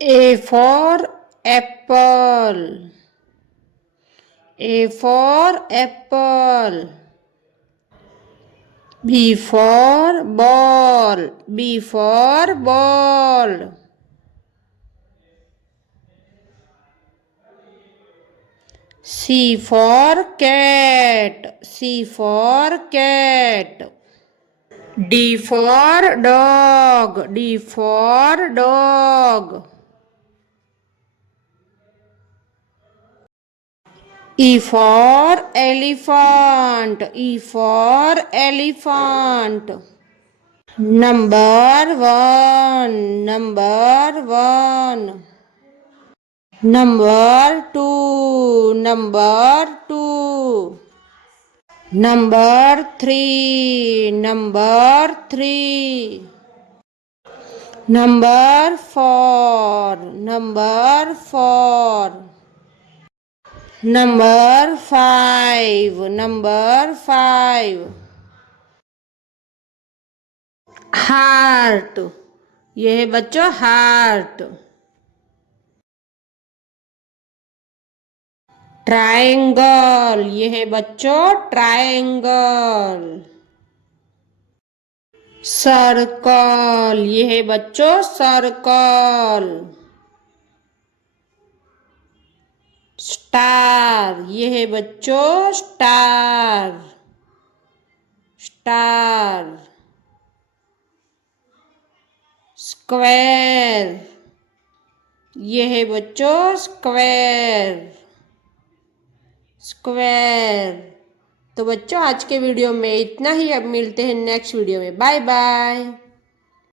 A for apple. A for apple. B for ball. B for ball. C for cat. C for cat. D for dog. D for dog. E for elephant. E for elephant. Number one. Number one. Number two. Number two. Number three. Number three. Number four. Number four. Number five. Number five. Heart. यह है बच्चों heart. Triangle. यह है बच्चों triangle. Circle. यह है बच्चों circle. Star. यह है बच्चों स्टार। स्टार। स्क्वायर। यह है बच्चों स्क्वायर। स्क्वायर। तो बच्चों आज के वीडियो में इतना ही। अब मिलते हैं नेक्स्ट वीडियो में। Bye bye.